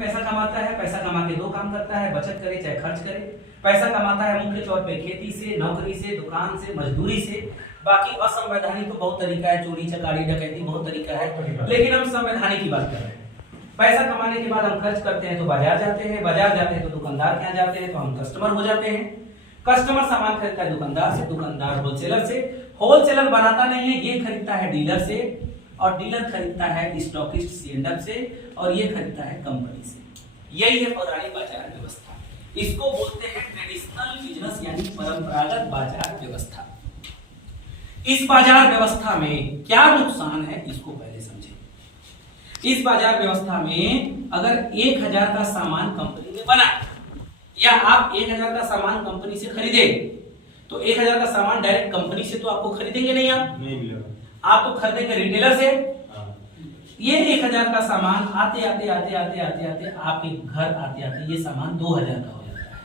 पैसा कमाता है, पैसा कमा के दो काम करता है, बचत करे चाहे खर्च करे। पैसा कमाता है मुख्य तौर पे खेती से, नौकरी से, दुकान से, मजदूरी से। बाकी असंवैधानिक तो बहुत तरीका है, चोरी चकारी डकैती बहुत तरीका है, लेकिन हम संवैधानिक की बात कर रहे हैं। पैसा कमाने के बाद हम खर्च करते हैं तो बाजार जाते हैं, बाजार जाते हैं तो दुकानदार के यहाँ जाते हैं, तो हम कस्टमर हो जाते हैं। कस्टमर सामान खरीदता है दुकानदार से, दुकानदार होलसेलर से, होलसेलर बनाता नहीं है, ये खरीदता है डीलर से, और डीलर खरीदता है स्टॉकिस्ट सीएंडएफ से, और ये खरीदता है कंपनी से। यही है पौराणिक बाजार व्यवस्था। इसको बोलते हैं ट्रेडिशनल बिजनेस, यानी परंपरागत बाजार व्यवस्था। इस बाजार व्यवस्था में क्या नुकसान है इसको पहले समझें। इस बाजार व्यवस्था में अगर 1000 का सामान कंपनी में बना, या आप 1000 का सामान कंपनी से खरीदे, तो 1000 का सामान डायरेक्ट कंपनी से तो आपको खरीदेंगे नहीं, आप नहीं मिलेगा, आप तो खरीदेंगे रिटेलर से। ये 1000 का सामान आते आते आते आते आते आते आपके घर आते आते ये सामान 2000 का हो जाता है,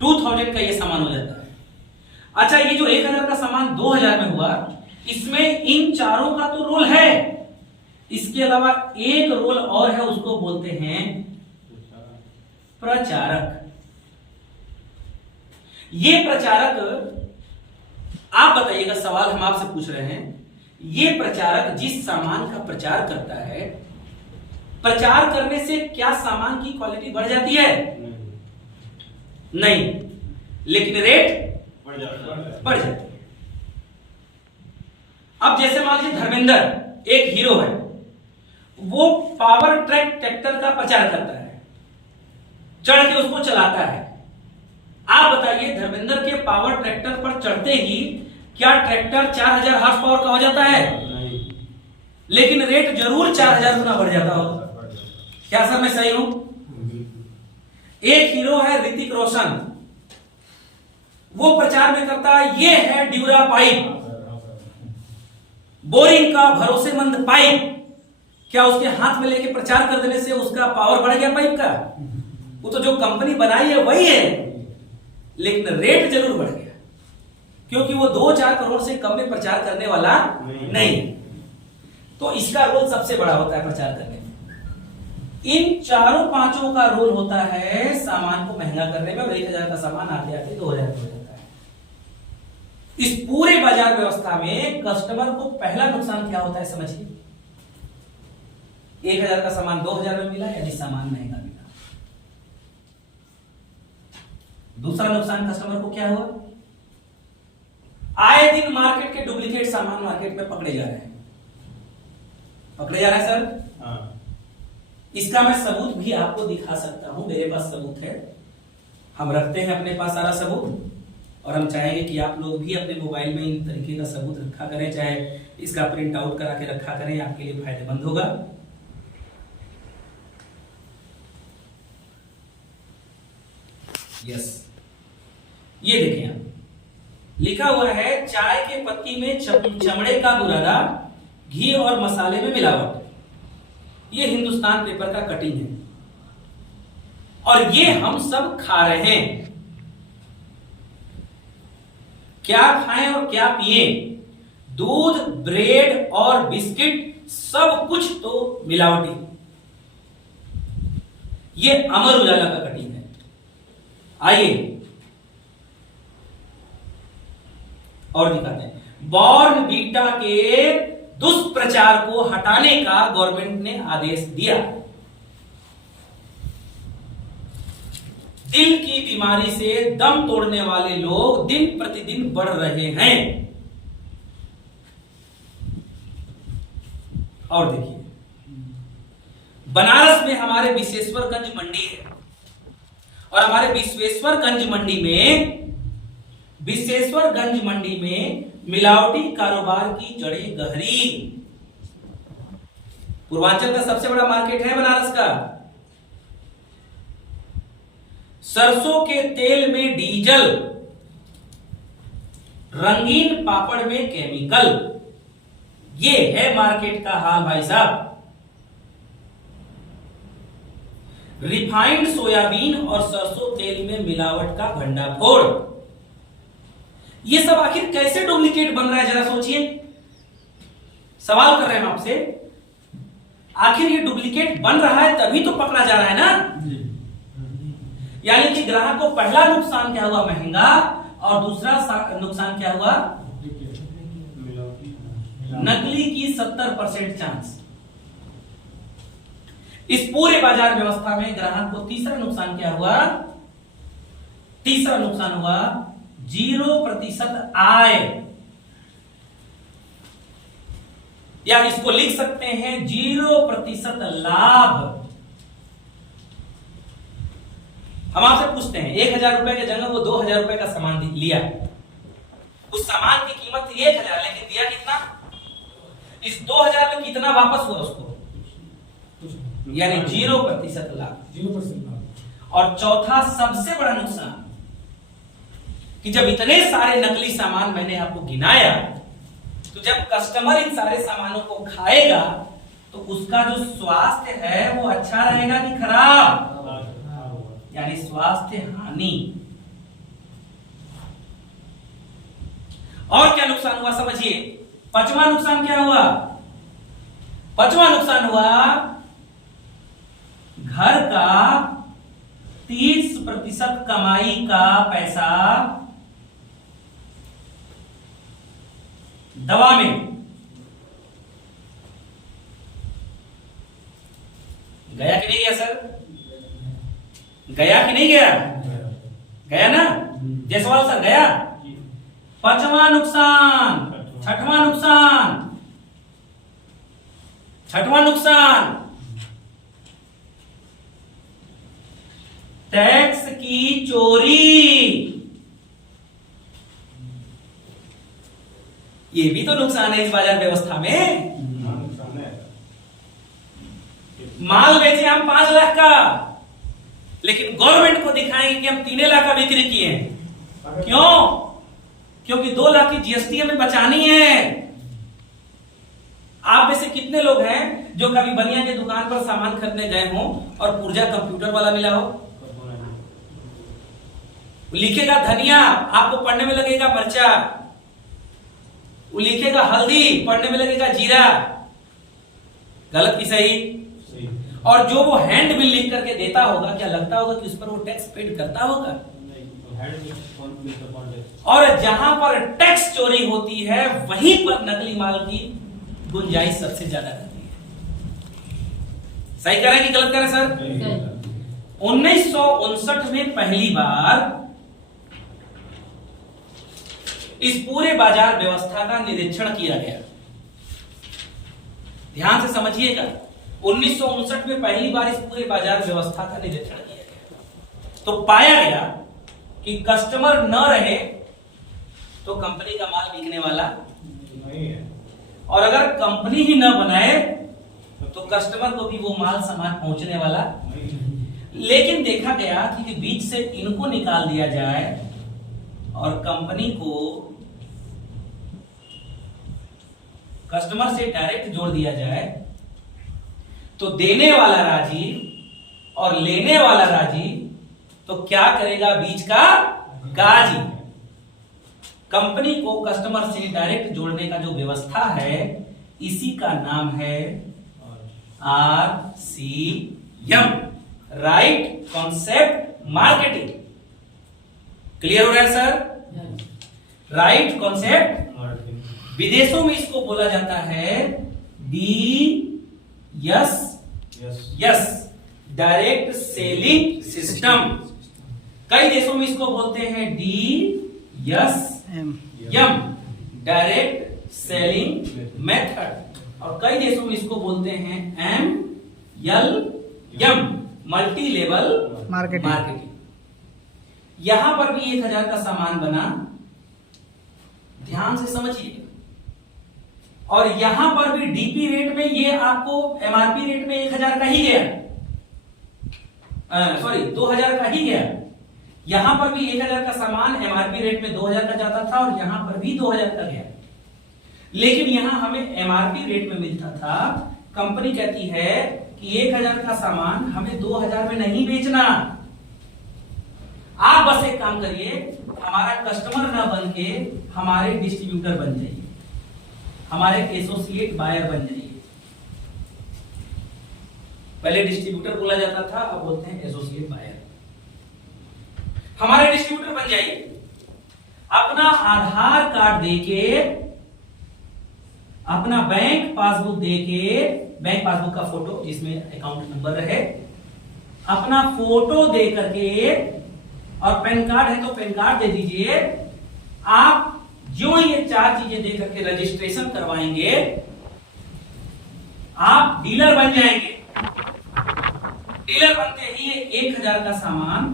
2000 का ये सामान हो जाता है। अच्छा, ये जो 1000 का सामान 2000 में हुआ, इसमें इन चारों का तो रोल है, इसके अलावा एक रोल और है, उसको बोलते हैं प्रचारक। ये प्रचारक, आप बताइएगा, सवाल हम आपसे पूछ रहे हैं, ये प्रचारक जिस सामान का प्रचार करता है, प्रचार करने से क्या सामान की क्वालिटी बढ़ जाती है? नहीं, लेकिन रेट बढ़ जाती है। अब जैसे मान लीजिए धर्मेंद्र एक हीरो है, वो पावर ट्रैक ट्रैक्टर का प्रचार करता है, चढ़ के उसको चलाता है। आप बताइए, धर्मेंद्र के पावर ट्रैक्टर पर चढ़ते ही क्या ट्रैक्टर 4000 हॉर्स पावर का हो जाता है? नहीं। लेकिन रेट जरूर 4000 गुना बढ़ जाता हो। क्या सर मैं सही हूं? एक हीरो है ऋतिक रोशन, वो प्रचार में करता है, ये है ड्यूरा पाइप, बोरिंग का भरोसेमंद पाइप। क्या उसके हाथ में लेके प्रचार कर देने से उसका पावर बढ़ गया पाइप का? वो तो जो कंपनी बनाई है वही है, लेकिन रेट जरूर बढ़ गया, क्योंकि वो 2-4 करोड़ से कम में प्रचार करने वाला नहीं। तो इसका रोल सबसे बड़ा होता है प्रचार करने में। इन चारों पांचों का रोल होता है सामान को महंगा करने में, और 1000 का सामान आते आते 2000 हो जाता है। इस पूरे बाजार व्यवस्था में कस्टमर को पहला नुकसान क्या होता है समझिए। 1000 का सामान 2000 में मिला, यानी सामान महंगा मिला। दूसरा नुकसान कस्टमर को क्या हुआ? आए दिन मार्केट के डुप्लीकेट सामान मार्केट में पकड़े जा रहे हैं, पकड़े जा रहे हैं सर। हाँ। इसका मैं सबूत भी आपको दिखा सकता हूं, मेरे पास सबूत है, हम रखते हैं अपने पास सारा सबूत, और हम चाहेंगे कि आप लोग भी अपने मोबाइल में इन तरीके का सबूत रखा करें, चाहे इसका प्रिंट आउट करा के रखा करें, आपके लिए फायदेमंद होगा। यस, ये देखें आप, लिखा हुआ है चाय के पत्ती में चमड़े का बुरादा, घी और मसाले में मिलावट। ये हिंदुस्तान पेपर का कटिंग है, और ये हम सब खा रहे हैं। क्या खाएं और क्या पिए? दूध, ब्रेड और बिस्किट, सब कुछ तो मिलावटी। ये अमर उजाला का कटिंग है। आइए और दिखाते हैं। बॉर्नवीटा के दुष्प्रचार को हटाने का गवर्नमेंट ने आदेश दिया। दिल की बीमारी से दम तोड़ने वाले लोग दिन प्रतिदिन बढ़ रहे हैं। और देखिए, बनारस में हमारे विश्वेश्वरगंज मंडी है, और हमारे विश्वेश्वरगंज मंडी में मिलावटी कारोबार की जड़ें गहरी। पूर्वांचल का सबसे बड़ा मार्केट है बनारस का। सरसों के तेल में डीजल, रंगीन पापड़ में केमिकल, ये है मार्केट का हाल भाई साहब। रिफाइंड सोयाबीन और सरसों तेल में मिलावट का भंडाफोड़। ये सब आखिर कैसे डुप्लीकेट बन रहा है, जरा सोचिए। सवाल कर रहे हैं हम आपसे, आखिर ये डुप्लीकेट बन रहा है तभी तो पकड़ा जा रहा है ना। यानी कि ग्राहक को पहला नुकसान क्या हुआ, महंगा, और दूसरा नुकसान क्या हुआ, नकली की 70% चांस। इस पूरे बाजार व्यवस्था में ग्राहक को तीसरा नुकसान क्या हुआ, तीसरा नुकसान हुआ 0% आय, या इसको लिख सकते हैं 0% लाभ। हम आपसे पूछते हैं 1000 रुपए के जगह वो 2000 रुपए का सामान लिया, उस सामान की कीमत 1000, लेकिन दिया कितना, इस 2000 में कितना वापस हुआ उसको, यानी 0% लाभ। 0% और चौथा सबसे बड़ा नुकसान कि जब इतने सारे नकली सामान मैंने आपको गिनाया, तो जब कस्टमर इन सारे सामानों को खाएगा तो उसका जो स्वास्थ्य है वो अच्छा रहेगा कि खराब, यानी स्वास्थ्य हानि। और क्या नुकसान हुआ समझिए, पांचवा नुकसान क्या हुआ, पांचवा नुकसान हुआ घर का 30% कमाई का पैसा दवा में, गया कि नहीं गया सर, गया कि नहीं गया, गया ना जयसवाल सर, गया। पांचवा नुकसान, छठवां नुकसान, छठवां नुकसान टैक्स की चोरी। ये भी तो नुकसान है इस बाजार व्यवस्था में। माल बेचे हम 5 लाख का, लेकिन गवर्नमेंट को दिखाएंगे कि हम 3 लाख का बिक्री किए हैं। क्यों? क्योंकि 2 लाख की जीएसटी हमें बचानी है। आप में से कितने लोग हैं जो कभी बनिया की दुकान पर सामान खरीदने गए हों और पुर्जा कंप्यूटर वाला मिला हो? लिखेगा धनिया, आपको पढ़ने में लगेगा मिर्चा, वो लिखेगा हल्दी, पढ़ने में लगेगा जीरा। गलत की सही? सही। और जो वो हैंड बिल लिख करके देता होगा, क्या लगता होगा कि उस पर वो टैक्स पेड करता होगा? और जहां पर टैक्स चोरी होती है वहीं पर नकली माल की गुंजाइश सबसे ज्यादा रहती है। सही करें कि गलत करें सर? 1959 में पहली बार इस पूरे बाजार व्यवस्था का निरीक्षण किया गया। ध्यान से समझिएगा, 1959 में पहली बार इस पूरे बाजार व्यवस्था का निरीक्षण किया गया, तो पाया गया कि कस्टमर न रहे तो कंपनी का माल बिकने वाला नहीं है, और अगर कंपनी ही न बनाए तो कस्टमर को भी वो माल सामान पहुंचने वाला नहीं। लेकिन देखा गया कि बीच से इनको निकाल दिया जाए और कंपनी को कस्टमर से डायरेक्ट जोड़ दिया जाए, तो देने वाला राजी और लेने वाला राजी, तो क्या करेगा बीच का गाजी। कंपनी को कस्टमर से डायरेक्ट जोड़ने का जो व्यवस्था है, इसी का नाम है RCM, right concept marketing. Clear हो रहा है सर? Right concept. विदेशों में इसको बोला जाता है DSS, डायरेक्ट सेलिंग सिस्टम। कई देशों में इसको बोलते हैं DSM, डायरेक्ट सेलिंग मेथड, और कई देशों में इसको बोलते हैं MLM, मल्टी लेवल मार्केटिंग। यहां पर भी 1000 का सामान बना, ध्यान से समझिए, और यहां पर भी डीपी रेट में ये आपको एमआरपी रेट में 1000 का ही गया, सॉरी 2000 का ही गया। यहां पर भी 1000 का सामान एमआरपी रेट में 2000 का जाता था, और यहां पर भी 2000 का गया, लेकिन यहां हमें एमआरपी रेट में मिलता था। कंपनी कहती है कि 1000 का सामान हमें 2000 में नहीं बेचना। आप बस एक काम करिए, हमारा कस्टमर ना बन के हमारे डिस्ट्रीब्यूटर बन जाइए, हमारे एसोसिएट बायर बन जाइए। पहले डिस्ट्रीब्यूटर बोला जाता था, अब बोलते हैं एसोसिएट बायर। हमारे डिस्ट्रीब्यूटर बन जाइए, अपना आधार कार्ड देके, अपना बैंक पासबुक देके, बैंक पासबुक का फोटो जिसमें अकाउंट नंबर रहे, अपना फोटो दे करके, और पैन कार्ड है तो पैन कार्ड दे दीजिए। आप जो ये 4 चीजें दे करके रजिस्ट्रेशन करवाएंगे, आप डीलर बन जाएंगे। डीलर बनते ही 1000 का सामान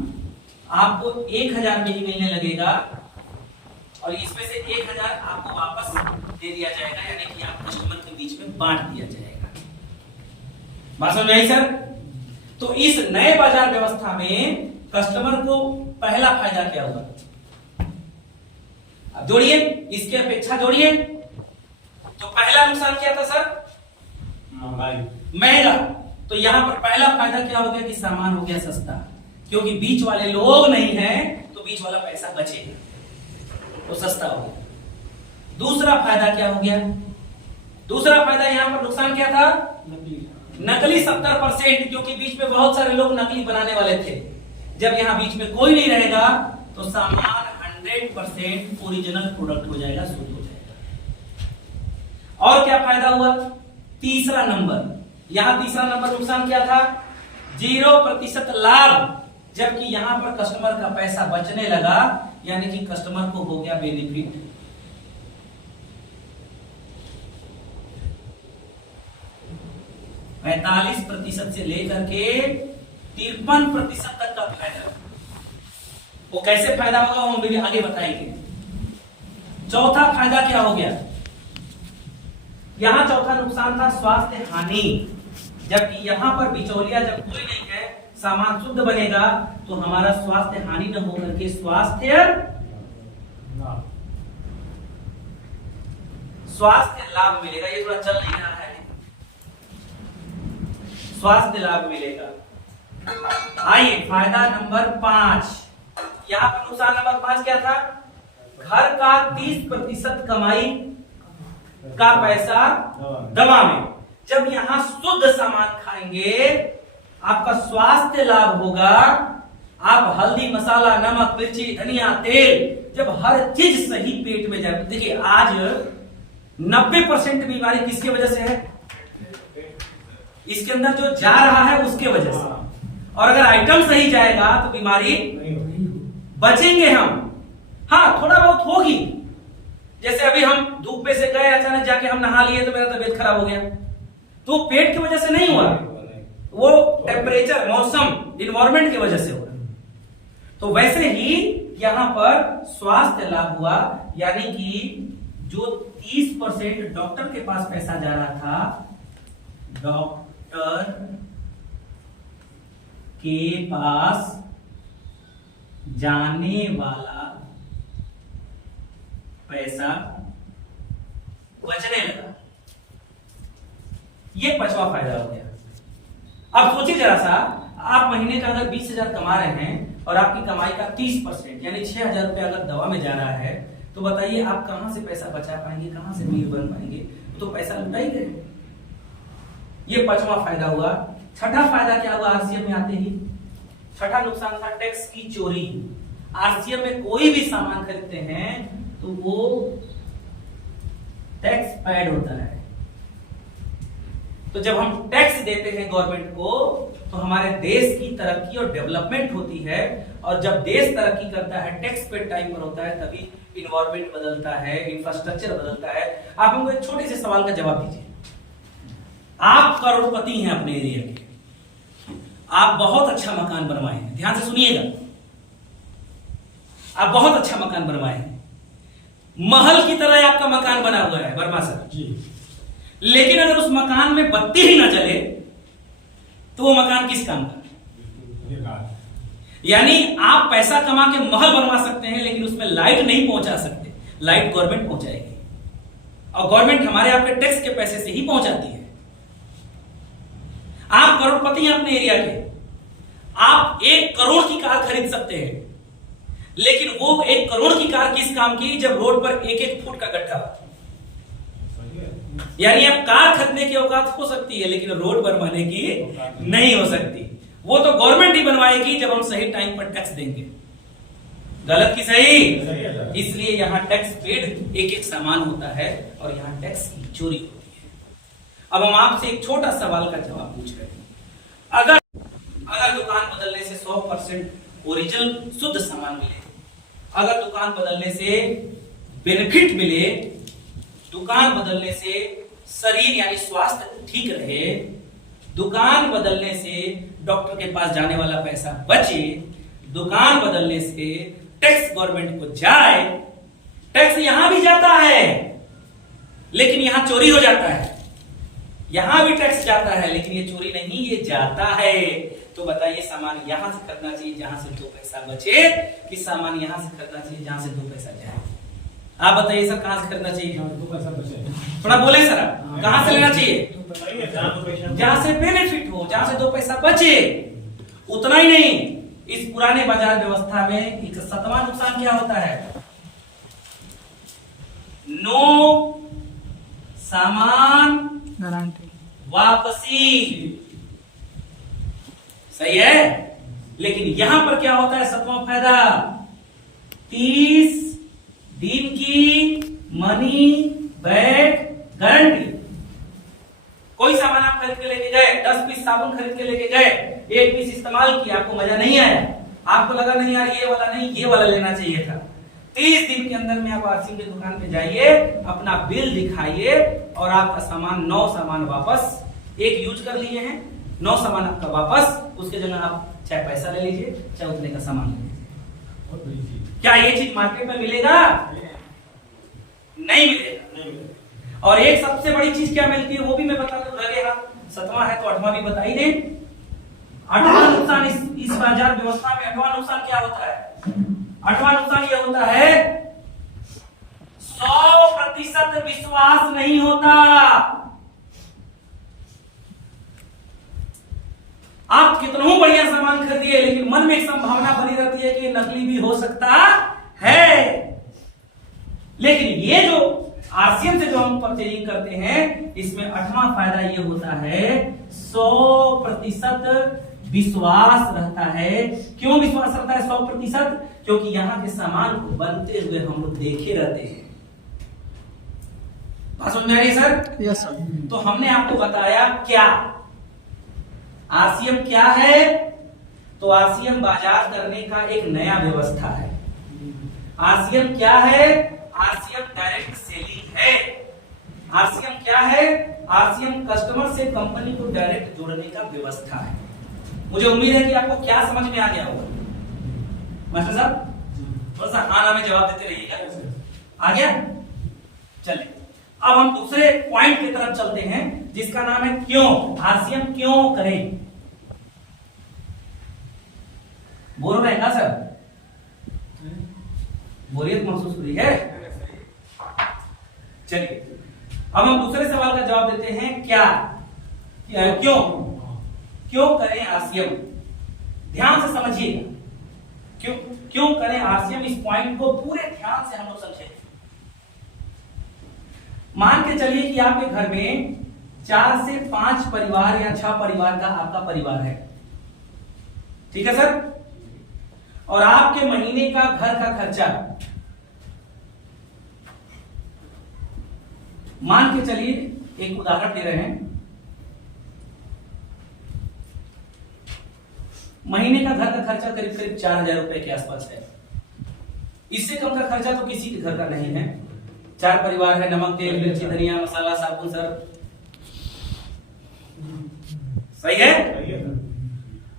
आपको 1000 में ही मिलने लगेगा, और इसमें से 1000 आपको वापस दे दिया जाएगा, यानी कि आप कस्टमर के बीच में बांट दिया जाएगा। बात समझ आई सर? तो इस नए बाजार व्यवस्था में कस्टमर को पहला फायदा क्या हुआ? अब जोड़िए, इसके अपेक्षा जोड़िए। तो पहला नुकसान क्या था सर? महंगा। तो यहां पर पहला फायदा क्या हो गया कि सामान हो गया सस्ता, क्योंकि बीच वाले लोग नहीं हैं, तो बीच वाला पैसा बचेगा, तो सस्ता हो गया। दूसरा फायदा क्या हो गया? दूसरा फायदा यहां पर नुकसान क्या था? नकली 70%, क्योंकि बीच में बहुत सारे लोग नकली बनाने वाले थे। जब यहां बीच में कोई नहीं रहेगा तो सामान 100% ओरिजिनल प्रोडक्ट हो जाएगा, शुद्ध हो जाएगा। और क्या फायदा हुआ? तीसरा नंबर, यहां तीसरा नंबर नुकसान क्या था? 0% लाभ। जबकि यहां पर कस्टमर का पैसा बचने लगा, यानी कि कस्टमर को हो गया बेनिफिट। 45% से लेकर के 53% तक का फायदा। वो कैसे फायदा होगा वो हम भी आगे बताएंगे। चौथा फायदा क्या हो गया? यहां चौथा नुकसान था स्वास्थ्य हानि। जबकि यहां पर बिचौलिया जब कोई नहीं है, सामान शुद्ध बनेगा, तो हमारा स्वास्थ्य हानि न होकर के स्वास्थ्य लाभ मिलेगा। ये थोड़ा चल नहीं रहा है, स्वास्थ्य लाभ मिलेगा। आइए फायदा नंबर 5। यहां पर नुकसान नंबर 5 क्या था? घर का 30% कमाई का पैसा दवा में। जब यहां शुद्ध सामान खाएंगे, आपका स्वास्थ्य लाभ होगा। आप हल्दी, मसाला, नमक, मिर्ची, धनिया, तेल, जब हर चीज सही पेट में जाए। देखिए आज 90% बीमारी किसकी वजह से है? इसके अंदर जो जा रहा है उसके वजह से। और अगर आइटम सही जाएगा तो बीमारी बचेंगे हम। हाँ, थोड़ा बहुत होगी। जैसे अभी हम धूप में से गए, अचानक जाके हम नहा लिए तो मेरा तबीयत खराब हो गया, तो पेट की वजह से नहीं हुआ, वो टेम्परेचर, मौसम, इन्वायरमेंट की वजह से हुआ। तो वैसे ही यहां पर स्वास्थ्य लाभ हुआ, यानी कि जो 30% डॉक्टर के पास पैसा जा रहा था, डॉक्टर के पास जाने वाला पैसा बचने लगा। ये 5वां फायदा हो गया। अब सोचिए जरा सा, आप महीने का अगर 20,000 कमा रहे हैं और आपकी कमाई का 30% यानी 6,000 रुपया अगर दवा में जा रहा है, तो बताइए आप कहां से पैसा बचा पाएंगे, कहां से मील बन पाएंगे? तो पैसा लुटा ही गए। ये 5वां फायदा हुआ। छठा फायदा क्या हुआ? आरसीएम में आते ही छठा नुकसान था टैक्स की चोरी। आरसीएम में कोई भी सामान खरीदते हैं तो वो टैक्स ऐड होता है। तो जब हम टैक्स देते हैं गवर्नमेंट को, तो हमारे देश की तरक्की और डेवलपमेंट होती है। और जब देश तरक्की करता है, टैक्स पे टाइम पर होता है, तभी इन्वायरमेंट बदलता है, इंफ्रास्ट्रक्चर बदलता है। आप हमको एक छोटे से सवाल का जवाब दीजिए। आप करोड़पति हैं अपने एरिया के, आप बहुत अच्छा मकान बनवाए हैं, ध्यान से सुनिएगा, आप बहुत अच्छा मकान बनवाए हैं, महल की तरह आपका मकान बना हुआ है वर्मा सर जी। लेकिन अगर उस मकान में बत्ती ही ना जले तो वो मकान किस काम का? यानी आप पैसा कमा के महल बनवा सकते हैं, लेकिन उसमें लाइट नहीं पहुंचा सकते। लाइट गवर्नमेंट पहुंचाएगी, और गवर्नमेंट हमारे आपके टैक्स के पैसे से ही पहुंचाती है। आप करोड़पति हैं अपने एरिया के, आप 1 करोड़ की कार खरीद सकते हैं, लेकिन वो 1 करोड़ की कार किस काम की? जब रोड पर 1-1 फुट का गड्ढा। यानी अब कार खरीदने की औकात हो सकती है, लेकिन रोड बनवाने की नहीं हो सकती। वो तो गवर्नमेंट ही बनवाएगी जब हम सही टाइम पर टैक्स देंगे। गलत की सही? इसलिए यहाँ टैक्स पेड एक एक सामान होता है और यहाँ टैक्स की चोरी होती है। अब हम आपसे एक छोटा सवाल का जवाब पूछ रहे हैं। अगर दुकान बदलने से 100% ओरिजिनल शुद्ध सामान मिले, अगर दुकान बदलने से बेनिफिट मिले, दुकान बदलने से शरीर यानी स्वास्थ्य ठीक रहे, दुकान बदलने से डॉक्टर के पास जाने वाला पैसा बचे, दुकान बदलने से टैक्स गवर्नमेंट को जाए, टैक्स यहां भी जाता है लेकिन यहां चोरी हो जाता है, यहां भी टैक्स जाता है लेकिन ये चोरी नहीं, ये जाता है। तो बताइए सामान यहां से खरीदना चाहिए जहां से 2 पैसा बचे, कि सामान यहां से खरीदना चाहिए जहां से 2 पैसा जाए? आप बताइए सर, कहां से खरीदना चाहिए? 2 पैसा बचे। थोड़ा बोले सर, आप कहां से लेना चाहिए? जहां से बेनिफिट हो, जहां से 2 पैसा बचे। उतना ही नहीं, इस पुराने बाजार व्यवस्था में एक 7वां नुकसान क्या होता है? नो सामान गारंटी वापसी। सही है, लेकिन यहां पर क्या होता है? 7वां फायदा, 30 दिन की मनी बैक गारंटी। कोई सामान आप खरीद के लेके गए, 10 पीस साबुन खरीद के लेके गए, 1 पीस इस्तेमाल किया, आपको मजा नहीं आया, आपको लगा नहीं यार ये वाला नहीं, ये वाला लेना चाहिए था। 30 दिन के अंदर में आप आरसी की दुकान पे जाइए, अपना बिल दिखाइए और आपका सामान 9 सामान वापस, एक यूज कर लिए हैं, 9 सामान आपका वापस, उसके जगह आप चाहे पैसा ले लीजिए चाहे उतने का सामान ले लीजिए। क्या ये चीज मार्केट में मिलेगा? नहीं मिलेगा। और एक सबसे बड़ी चीज क्या मिलती है वो भी मैं बता दूं, लगे हाथ 7वां है तो 8वां भी बता ही दें। 8वां नुकसान इस बाजार व्यवस्था में 8वां नुकसान क्या होता है? 8वां नुकसान यह होता है 100% विश्वास नहीं होता। आप कितना बढ़िया सामान खरीदिए लेकिन मन में एक संभावना बनी रहती है कि नकली भी हो सकता है। लेकिन ये जो आरसीएम से जो हम परचेजिंग करते हैं, इसमें 8वां फायदा ये होता है 100% विश्वास रहता है। क्यों विश्वास रहता है 100%? क्योंकि यहां के सामान को बनते हुए हम लोग देखे रहते हैं। बात समझ में आ रही है सर? Yes sir. तो हमने आपको बताया क्या आरसीएम क्या है। तो आरसीएम बाजार करने का एक नया व्यवस्था है। आरसीएम क्या है? आरसीएम डायरेक्ट सेलिंग है। आरसीएम क्या है? आरसीएम कस्टमर से कंपनी को डायरेक्ट जोड़ने का व्यवस्था है। मुझे उम्मीद है कि आपको क्या समझ में आ गया होगा। मास्टर साहब थोड़ा सा हाँ ना में जवाब देते रहिएगा। आ गया? चलिए अब हम दूसरे पॉइंट की तरफ चलते हैं जिसका नाम है क्यों। आरसीएम क्यों करें? बोल रहे हैं क्या सर? बोरियत महसूस हो रही है? चलिए अब हम दूसरे सवाल का जवाब देते हैं क्या क्यों करें आरसीएम। ध्यान से समझिएगा, क्यों करें आरसीएम, इस पॉइंट को पूरे ध्यान से हम लोग समझें। मान के चलिए कि आपके घर में 4 से 5 परिवार या 6 परिवार का आपका परिवार है, ठीक है सर। और आपके महीने का घर का खर्चा मान के चलिए, एक उदाहरण दे रहे हैं, महीने का घर का खर्चा करीब करीब 4000 रुपए के आसपास है। इससे कम का खर्चा तो किसी के घर का नहीं है। 4 परिवार है, नमक तेल मिर्ची धनिया मसाला साबुन सर, सही है?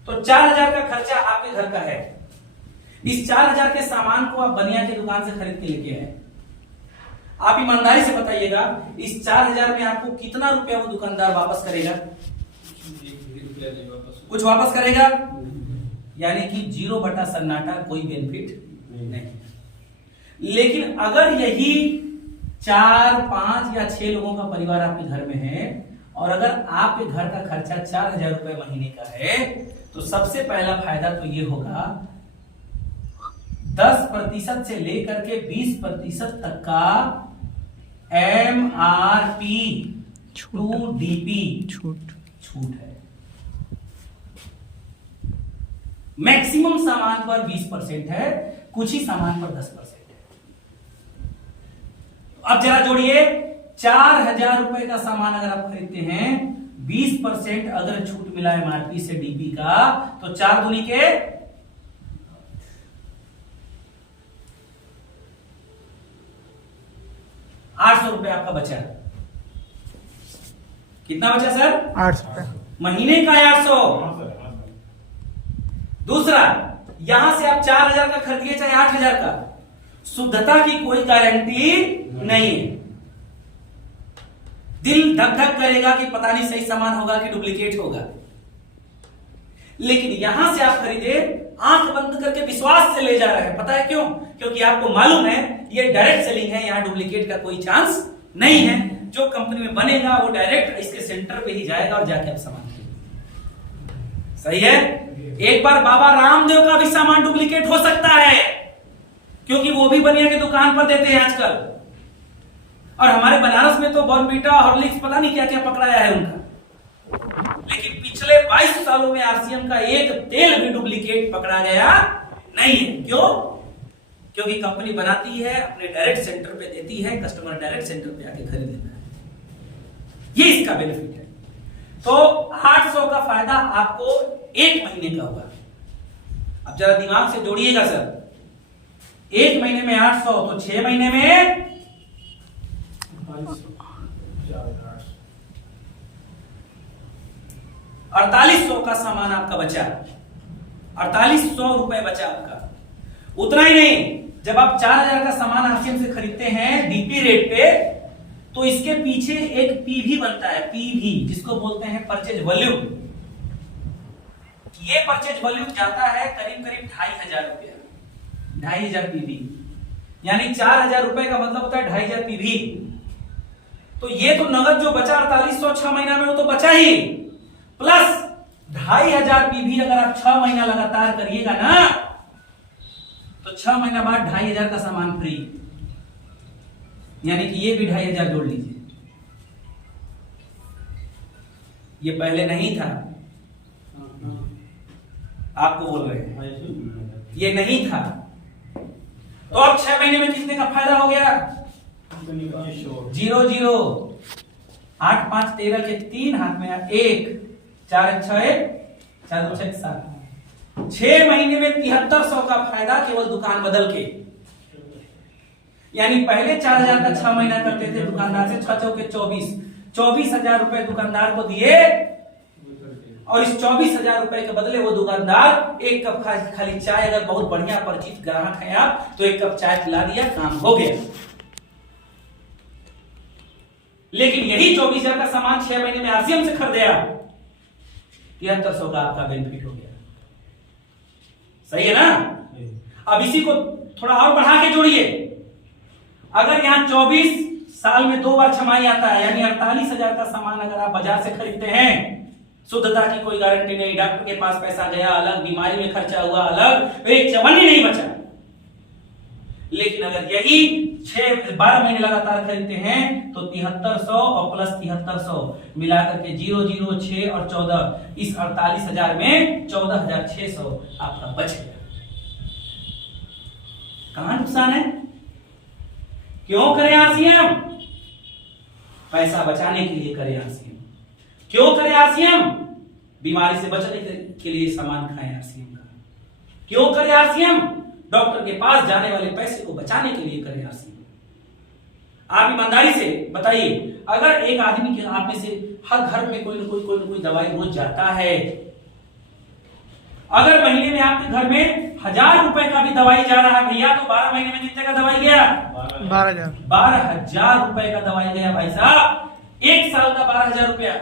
तो 4000 का खर्चा आपके घर का है। इस 4000 के सामान को आप बनिया की दुकान से खरीद के लेके आए। आप ईमानदारी से बताइएगा इस 4000 में आपको कितना रुपया वो दुकानदार वापस करेगा? कुछ वापस करेगा? यानी कि 0 बटा सन्नाटा, कोई बेनिफिट नहीं। लेकिन अगर यही 4, 5 या 6 लोगों का परिवार आपके घर में है और अगर आपके घर का खर्चा 4000 रुपए महीने का है, तो सबसे पहला फायदा तो ये होगा 10% से लेकर के 20% तक का MRP टू डीपी छूट है। मैक्सिमम सामान पर 20% है, कुछ ही सामान पर 10% है। अब जरा जोड़िए, 4000 रुपए का सामान अगर आप खरीदते हैं, 20% अगर छूट मिला एमआरपी से डीपी का, तो 4 दूनी के 800 रुपए आपका बचा। कितना बचा सर? 800। महीने का 800। दूसरा, यहां से आप 4000 का खरीदिए चाहे 8000 का, शुद्धता की कोई गारंटी नहीं है। दिल धक धक करेगा कि पता नहीं सही सामान होगा कि डुप्लीकेट होगा। लेकिन यहां से आप खरीदे, आंख बंद करके विश्वास से ले जा रहे हैं। पता है क्यों? क्योंकि आपको मालूम है ये डायरेक्ट सेलिंग है, यहां डुप्लीकेट का कोई चांस नहीं है। जो कंपनी में बनेगा वो डायरेक्ट इसके सेंटर पे ही जाएगा और जाके आप सामान खरीदेगा। सही है? एक बार बाबा रामदेव का भी सामान डुप्लीकेट हो सकता है, क्योंकि वो भी बनिया की दुकान पर देते हैं आजकल। और हमारे बनारस में तो बॉर्नवीटा, हॉर्लिक्स, पता नहीं क्या क्या पकड़ाया है उनका। लेकिन पिछले 22 सालों में आरसीएम का एक तेल भी डुप्लीकेट पकड़ा गया नहीं है। क्यों? क्योंकि कंपनी बनाती है, अपने डायरेक्ट सेंटर पे देती है, कस्टमर डायरेक्ट सेंटर पे आके खरीद लेता है। ये इसका बेनिफिट है। तो 800 का फायदा आपको 1 महीने का होगा। अब जरा दिमाग से जोड़िएगा सर, 1 महीने में 800 तो 6 महीने में 4800 का सामान आपका बचा। 4800 रुपए बचा आपका। उतना ही नहीं, जब आप 4000 का सामान आरसीएम से खरीदते हैं डीपी रेट पे, तो इसके पीछे एक पीवी बनता है, पीवी, जिसको बोलते हैं परचेज वॉल्यूम। ये परचेज वॉल्यूम जाता है करीब करीब 2500 रुपया, 2500 पीवी। यानी 4000 रुपए का मतलब होता है 2500 पीवी। तो ये तो नगद जो बचा 4800 6 महीना में, वो तो बचा ही, प्लस 2500 पीवी अगर आप 6 महीना लगातार करिएगा ना, तो 6 महीना बाद 2500 का सामान फ्री। यानी कि ये भी 2500 जोड़ लीजिए। ये पहले नहीं था, आपको बोल रहे हैं, ये नहीं था। तो अब 6 महीने में कितने का फायदा हो गया? 0 0 8 5 13 के 3 हाथ में 1 4 6 4 2 6 7। 6 महीने में 7300 का फायदा केवल दुकान बदल के। यानी पहले 4000 का 6 महीना करते थे दुकानदार से, 6 चौके 24,000 रुपए दुकानदार को दिए, और इस 24,000 रुपए के बदले वो दुकानदार एक कप खाली चाय, अगर बहुत बढ़िया परिचित ग्राहक हैं आप, तो एक कप चाय पिला दिया, काम हो गया। लेकिन यही 24,000 का सामान 6 महीने में आरसीएम से खरीदे आप, 7300 का आपका बेनिफिट हो गया। सही है ना? अब इसी को थोड़ा और बढ़ा के जोड़िए। अगर यहां 24 साल में 2 बार छमाही आता है, यानी 48,000 का सामान अगर आप बाजार से खरीदते हैं, शुद्धता की कोई गारंटी नहीं, डॉक्टर के पास पैसा गया अलग, बीमारी में खर्चा हुआ अलग, एक चवन्नी नहीं बचा। लेकिन अगर यही 12 महीने लगातार खरीदते हैं, तो 7300 और प्लस 7300 मिलाकर के 0 0 6 और 14, इस 48,000 में 14,600 आपका बच गया। कहां नुकसान है? क्यों करें आरसीएम? पैसा बचाने के लिए करें आरसीएम। क्यों करें आरसीएम? बीमारी से बचने के लिए सामान खाएं आरसीएम का। क्यों करें आरसीएम? डॉक्टर के पास जाने वाले पैसे को बचाने के लिए करें आरसीएम। आप ईमानदारी से बताइए, अगर एक आदमी के आप में से हर घर में कोई न कोई दवाई रोज जाता है, अगर महीने में आपके घर में 1000 रुपए का भी दवाई जा रहा है भैया, तो 12 महीने में कितने का दवाई गया? 12,000 रुपए का दवाई गया भाई साहब। 1 साल का 12,000 रुपया।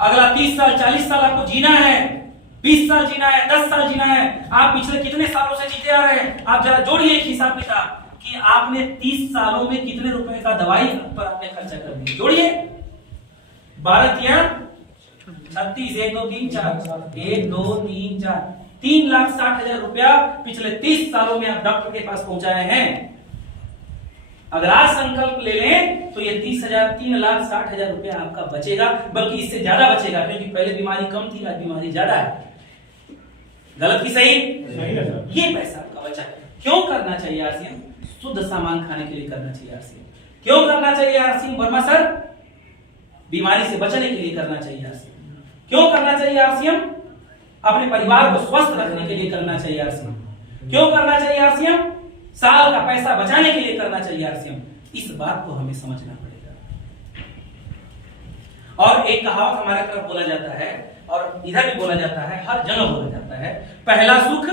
अगला 30 साल 40 साल आपको जीना है, 20 साल जीना है, 10 साल जीना है। आप पिछले कितने सालों से जीते आ रहे हैं? आप जरा जोड़िए एक हिसाब किताब कि आपने 30 सालों में कितने रुपए का दवाई पर आपने खर्चा कर दिया। जोड़िए, 12 तिया 36, 1 2 3 4, 1 2 3 4, 3,60,000 रुपया पिछले 30 सालों में आप डॉक्टर के पास पहुंचाए हैं। अगर आज संकल्प ले लें तो ये 30,000 3,60,000 रुपया आपका बचेगा, बल्कि इससे ज्यादा बचेगा, क्योंकि पहले बीमारी कम थी, आज बीमारी ज्यादा है। गलत की सही? ये पैसा आपका बचा। क्यों करना चाहिए आरसीएम? शुद्ध सामान खाने के लिए करना चाहिए आरसीएम। क्यों करना चाहिए आरसीएम वर्मा सर? बीमारी से बचने के लिए करना चाहिए आरसीएम। क्यों करना चाहिए आरसीएम? अपने परिवार को स्वस्थ रखने के लिए करना चाहिए आरसीएम। क्यों करना चाहिए आरसीएम? साल का पैसा बचाने के लिए करना चाहिए आरसीएम। इस बात को हमें समझना पड़ेगा। और एक कहावत हमारे तरफ बोला जाता है और इधर भी बोला जाता है, हर जगह बोला जाता है, पहला सुख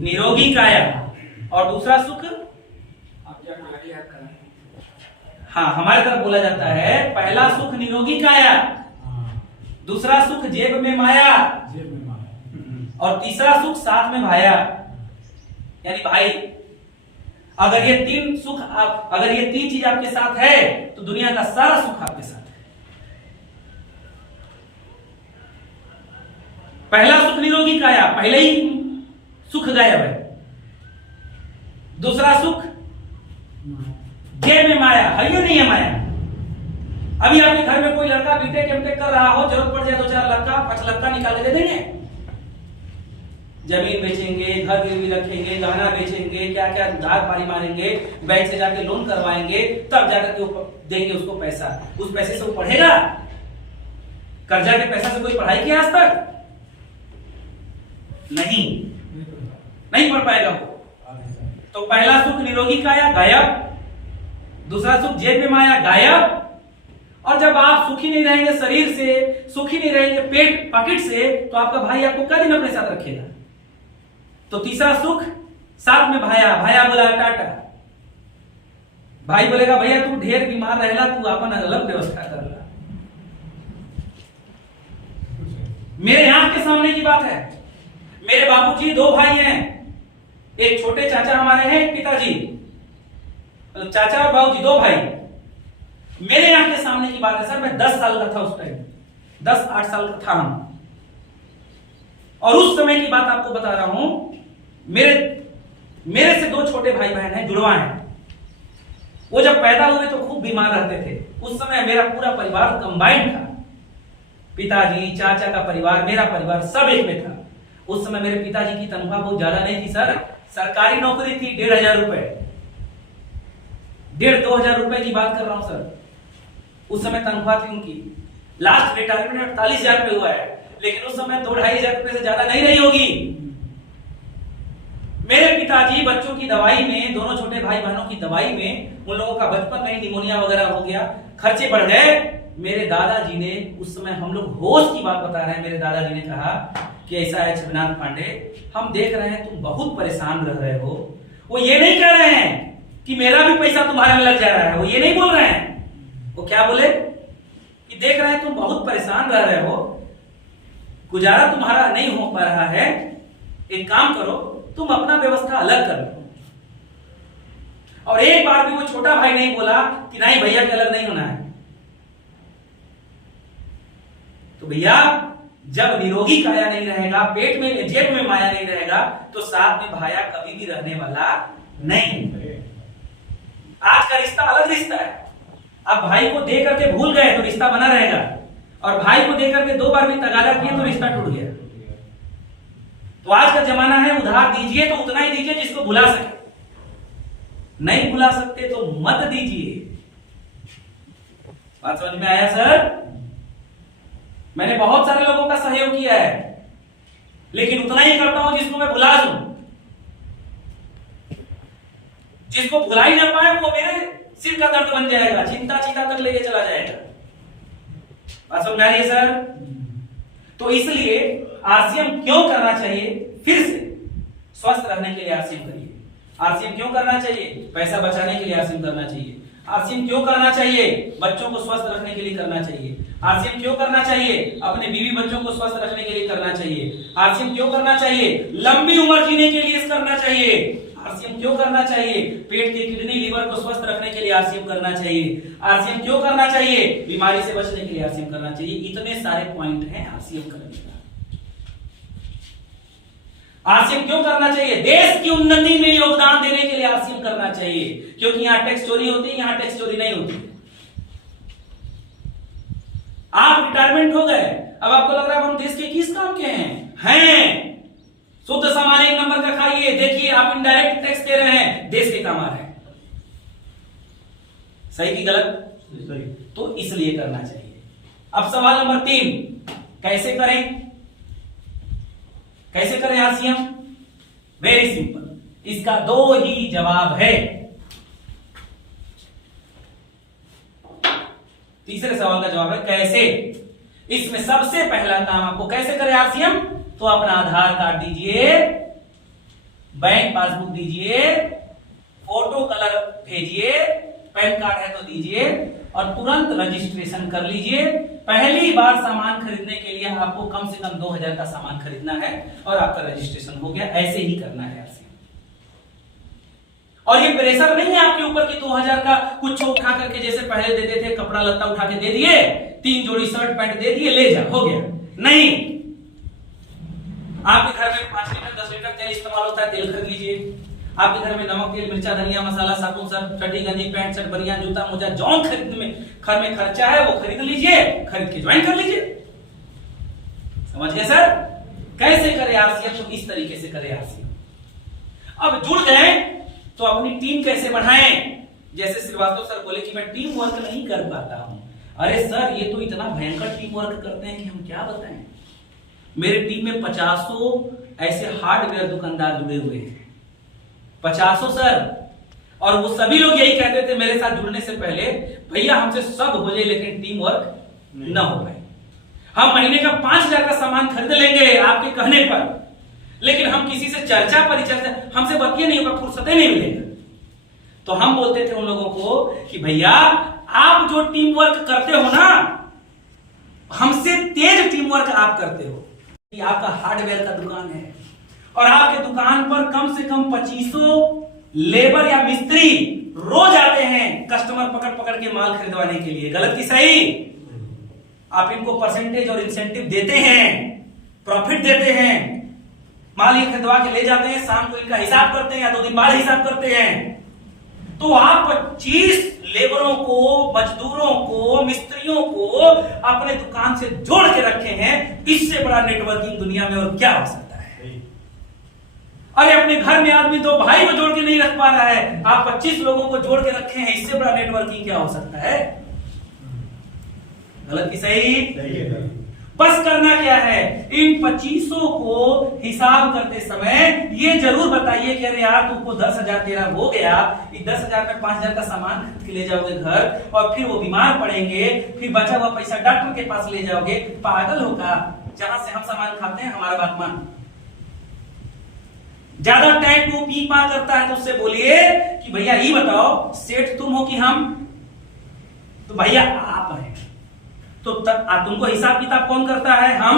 निरोगी काया और दूसरा सुख, हाँ हमारे तरफ बोला जाता है पहला सुख निरोगी काया, दूसरा सुख जेब में माया, और तीसरा सुख साथ में भाया। यानी भाई अगर ये तीन सुख अगर ये तीन चीज आपके साथ है तो दुनिया का सारा सुख आपके साथ है। पहला सुख निरोगी काया, पहले ही सुख गायब है। दूसरा सुख जेब में माया, है नहीं है माया। अभी आपके घर में कोई लड़का बीटेक एमटेक कर रहा हो, जरूरत पड़ जाए 2-4 लाख का 5 लाख का निकाल के दे देंगे। जमीन बेचेंगे, घर गिरवी रखेंगे, गहना बेचेंगे, क्या क्या धार पारी मारेंगे, बैंक से जाके लोन करवाएंगे, तब जाकर के देंगे उसको पैसा। उस पैसे से वो पढ़ेगा? कर्जा के पैसा से कोई पढ़ाई किया आज तक? नहीं पढ़ पाएगा वो। तो पहला सुख निरोगी काया गायब, दूसरा सुख जेब में माया गायब, और जब आप सुखी नहीं रहेंगे शरीर से, सुखी नहीं रहेंगे पेट पॉकेट से, तो आपका भाई आपको क्या दिन अपने साथ रखेगा? तो तीसरा सुख साथ में भाया, भाया बोला टाटा। भाई बोलेगा भैया तू ढेर बीमार रहेला, तू अपन अलग व्यवस्था कर ला। मेरे आंख के सामने की बात है। मेरे बाबूजी 2 भाई हैं, एक छोटे चाचा हमारे हैं पिताजी, मतलब चाचा और बाबूजी 2 भाई। मेरे आंख के सामने की बात है सर, मैं 10 साल का था उस टाइम, 10-8 साल का था हम। और उस समय की बात आपको बता रहा हूं, मेरे से 2 छोटे भाई बहन हैं, जुड़वा हैं। वो जब पैदा हुए तो खूब बीमार रहते थे। उस समय मेरा पूरा परिवार कंबाइंड था, पिताजी, चाचा का परिवार, मेरा परिवार सब एक में था। उस समय मेरे पिताजी की तनख्वाह बहुत ज्यादा नहीं थी सर, सरकारी नौकरी थी, 1,500 रुपए, 1,500-2,000 रुपए की बात कर रहा हूं सर। उस समय तनख्वाह थी उनकी। लास्ट रिटायरमेंट 48,000 रुपए हुआ है, लेकिन उस समय 2-2,500 रुपए से ज्यादा नहीं रही होगी। मेरे पिताजी बच्चों की दवाई में, दोनों छोटे भाई बहनों की दवाई में, उन लोगों का बचपन में निमोनिया वगैरह हो गया, खर्चे बढ़ गए। मेरे दादाजी ने, उस समय हम लोग होश की बात बता रहे हैं, मेरे दादाजी ने कहा कि ऐसा है छविनाथ पांडे, हम देख रहे हैं तुम बहुत परेशान रह रहे हो। वो ये नहीं कह रहे हैं कि मेरा भी पैसा तुम्हारे में लग जा रहा है, वो ये नहीं बोल रहे हैं। वो क्या बोले कि देख रहे हैं तुम बहुत परेशान रह रहे हो, गुजारा तुम्हारा नहीं हो पा रहा है, एक काम करो तुम अपना व्यवस्था अलग कर लो। और एक बार भी वो छोटा भाई नहीं बोला कि नहीं भैया के अलग नहीं होना है। तो भैया जब निरोगी काया नहीं रहेगा, पेट में जेब में माया नहीं रहेगा, तो साथ में भाया कभी भी रहने वाला नहीं। आज का रिश्ता अलग रिश्ता है। अब भाई को दे करके भूल गए तो रिश्ता बना रहेगा, और भाई को दे करके 2 बार भी तगादा किए तो रिश्ता टूट गया। तो आज का जमाना है उधार दीजिए तो उतना ही दीजिए जिसको भुला सके, नहीं भुला सकते तो मत दीजिए। बात समझ में आया सर? मैंने बहुत सारे लोगों का सहयोग किया है, लेकिन उतना ही करता हूं जिसको मैं भुला दूं। जिसको भुला ही ना पाए वो मेरे सिर का दर्द बन जाएगा, चिंता तक लेके चला जाएगा। बात समझ में आ रही है सर? तो इसलिए आरसीएम क्यों करना चाहिए? फिर से स्वस्थ रहने के लिए आरसीएम करिए। आरसीएम क्यों करना चाहिए? पैसा बचाने के लिए आरसीएम करना चाहिए। आरसीएम क्यों करना चाहिए? बच्चों को स्वस्थ रखने के लिए करना चाहिए। आरसीएम क्यों करना चाहिए? अपने बीवी बच्चों को स्वस्थ रखने के लिए करना चाहिए। आरसीएम क्यों करना चाहिए? लंबी उम्र जीने के लिए करना चाहिए। आरसीएम क्यों करना चाहिए? पेट के किडनी लीवर को स्वस्थ रखने के लिए आरसीएम करना चाहिए। आरसीएम क्यों करना चाहिए? बीमारी से बचने के लिए आरसीएम करना चाहिए। इतने सारे पॉइंट हैं आरसीएम करने का। आरसीएम क्यों करना चाहिए? देश की उन्नति में योगदान देने के लिए आरसीएम करना चाहिए, क्योंकि यहां टैक्स चोरी होती है, यहां टैक्स चोरी नहीं होती। आप रिटायरमेंट हो गए, अब आपको लग रहा है हम देश के किस काम के हैं? शुद्ध सामान 1 नंबर का खाइए, देखिए आप इनडायरेक्ट टैक्स दे रहे हैं, देश के काम आ रहे हैं। सही की गलत? सही। तो इसलिए करना चाहिए। अब सवाल नंबर 3, कैसे करें? कैसे करें आरसीएम? वेरी सिंपल, इसका 2 ही जवाब है। तीसरे सवाल का जवाब है कैसे। इसमें सबसे पहला काम आपको कैसे करें आरसीएम? तो अपना आधार कार्ड दीजिए, बैंक पासबुक दीजिए, फोटो कलर भेजिए, पैन कार्ड है तो दीजिए और तुरंत रजिस्ट्रेशन कर लीजिए। पहली बार सामान खरीदने के लिए आपको कम से कम 2000 का सामान खरीदना है और आपका रजिस्ट्रेशन हो गया। ऐसे ही करना है आरसीएम। और ये प्रेशर नहीं है आपके ऊपर कि 2000 का कुछ उठा करके जैसे पहले देते थे, कपड़ा लत्ता उठा के दे दिए, 3 जोड़ी शर्ट पैंट दे दिए, ले जा, हो गया। नहीं, आपके घर में 5 लीटर 10 लीटर तेल इस्तेमाल होता है, तेल खरीद लीजिए। आपके घर में नमक, तेल, मिर्चा, धनिया, मसाला, साबुन, सर्फ, चड्डी, गंजी, पैंट शर्ट, बनियान, जूता, मोजा, जौन खरीदने में घर में खर्चा है वो खरीद लीजिए, खरीद के ज्वाइन कर लीजिए। समझ गए सर? कैसे करें आरसीएम? तो इस तरीके से करें आरसीएम। अब जुड़ गए तो अपनी टीम कैसे बढ़ाएं? जैसे श्रीवास्तव सर बोले कि मैं टीम वर्क नहीं कर पाता हूं। अरे सर, ये तो इतना भयंकर टीम वर्क करते हैं कि हम क्या बताएं। मेरे टीम में 50 ऐसे हार्डवेयर दुकानदार जुड़े हुए हैं, 50 सर। और वो सभी लोग यही कहते थे मेरे साथ जुड़ने से पहले, भैया हमसे सब हो जाए लेकिन टीम वर्क न हो पाए। हम महीने का 5000 का सामान खरीद लेंगे आपके कहने पर, लेकिन हम किसी से चर्चा परिचर्चा हमसे बतिए नहीं होगा, फुर्सतें नहीं मिलेगा। तो हम बोलते थे उन लोगों को कि भैया आप जो टीम वर्क करते हो ना, हमसे तेज टीम वर्क आप करते हो। आपका हार्डवेयर का दुकान है और आपके दुकान पर कम से कम 2500 लेबर या मिस्त्री रोज आते हैं कस्टमर पकड़ पकड़ के माल खरीदवाने के लिए। गलत की सही? आप इनको परसेंटेज और इंसेंटिव देते हैं, प्रॉफिट देते हैं, माल ये खरीदवा के ले जाते हैं, शाम को इनका हिसाब करते हैं या 2 दिन बाद हिसाब करते हैं। तो आप 25 लेबरों को, मजदूरों को, मिस्त्रियों को अपने दुकान से जोड़ के रखे हैं। इससे बड़ा नेटवर्किंग दुनिया में और क्या हो सकता है? अरे अपने घर में आदमी 2 भाई को जोड़ के नहीं रख पा रहा है, आप 25 लोगों को जोड़ के रखे हैं, इससे बड़ा नेटवर्किंग क्या हो सकता है? गलत की सही? बस करना क्या है, इन 2500 को हिसाब करते समय ये जरूर बताइए कि अरे यार तुमको 10,000 तेरा हो गया, 10,000 में 5,000 का सामान खरीद के ले जाओगे घर और फिर वो बीमार पड़ेंगे, फिर बचा हुआ पैसा डॉक्टर के पास ले जाओगे। पागल होगा? जहां से हम सामान खाते हैं, हमारा बात मान। ज्यादा टाइम टू पी पा करता है तो उससे बोलिए कि भैया ये बताओ सेठ तुम हो कि हम? तो भैया आप हैं। तो तुमको हिसाब किताब कौन करता है? हम।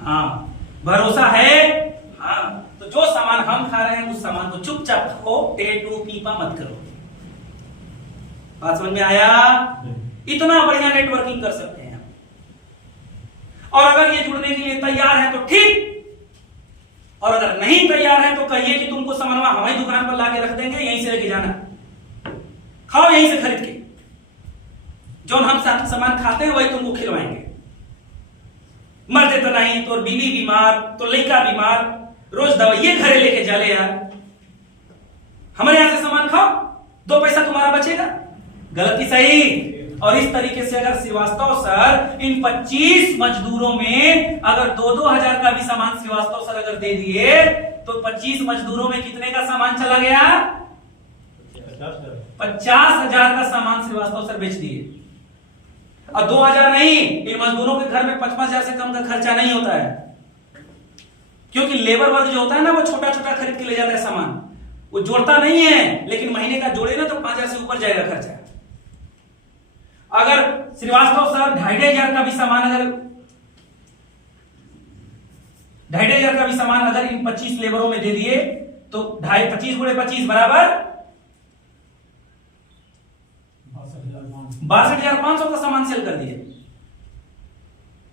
हाँ, भरोसा है? हाँ। तो जो सामान हम खा रहे हैं उस सामान को चुपचाप खाओ, टेटू पीपा मत करो। बात समझ में आया? इतना बढ़िया नेटवर्किंग कर सकते हैं। और अगर ये जुड़ने के लिए तैयार है तो ठीक, और अगर नहीं तैयार है तो कहिए कि तुमको सामानवा हमारी दुकान पर लाके रख देंगे, यहीं से लेके जाना, खाओ यहीं से खरीद के, जो हम सामान खाते हैं वही तुमको खिलवाएंगे। मरते तो नहीं, तो बीवी बीमार, तो लड़का बीमार, रोज दवाइयां घरे लेके जाले यार, हमारे यहां से सामान खाओ, 2 पैसा तुम्हारा बचेगा। गलत की सही? और इस तरीके से अगर श्रीवास्तव सर इन 25 मजदूरों में अगर 2-2 हजार का भी सामान श्रीवास्तव सर अगर दे दिए तो 25 मजदूरों में कितने का सामान चला गया? 50,000 का सामान श्रीवास्तव सर बेच दिए। और 2,000 नहीं, इन मजदूरों के घर में 55,000 से कम का खर्चा नहीं होता है, क्योंकि लेबर वर्ग जो होता है ना वो छोटा छोटा खरीद के ले जाता है सामान, वो जोड़ता नहीं है, लेकिन महीने का जोड़े ना तो 5,000 से ऊपर जाएगा खर्चा। अगर श्रीवास्तव सर 2,500 का भी सामान अगर 2,500 का भी सामान अगर इन 25 लेबरों में दे दिए तो 25 गुणे 25 बराबर 62,500 का सामान सेल कर दिए।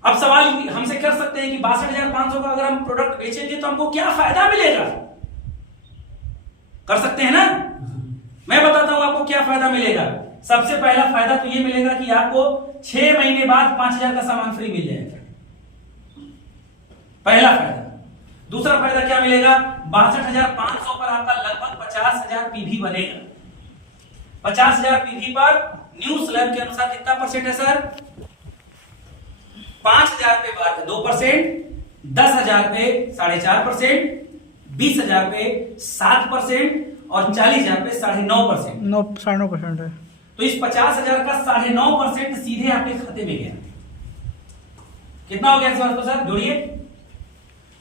अब सवाल हमसे कर सकते हैं कि 62,500 का अगर हम प्रोडक्ट बेचेंगे तो हमको क्या फायदा मिलेगा, कर सकते हैं ना। मैं बताता हूं आपको क्या फायदा मिलेगा। सबसे पहला फायदा तो ये मिलेगा कि आपको 6 महीने बाद 5,000 का सामान फ्री मिल जाएगा, पहला फायदा। दूसरा फायदा क्या मिलेगा, 62,500 पर आपका लगभग 50,000 पीवी बनेगा। 50,000 पीवी पर न्यू स्लैब के अनुसार कितना परसेंट है सर, 5,000 पे 2%, 10,000 पे 4.5%, 20,000 पे 7% और 40,000 पे 9.5%। 9.5% है। तो इस 50,000 का 9.5% सीधे आपके खाते में गया। कितना हो गया इस बात को सर जोड़िए,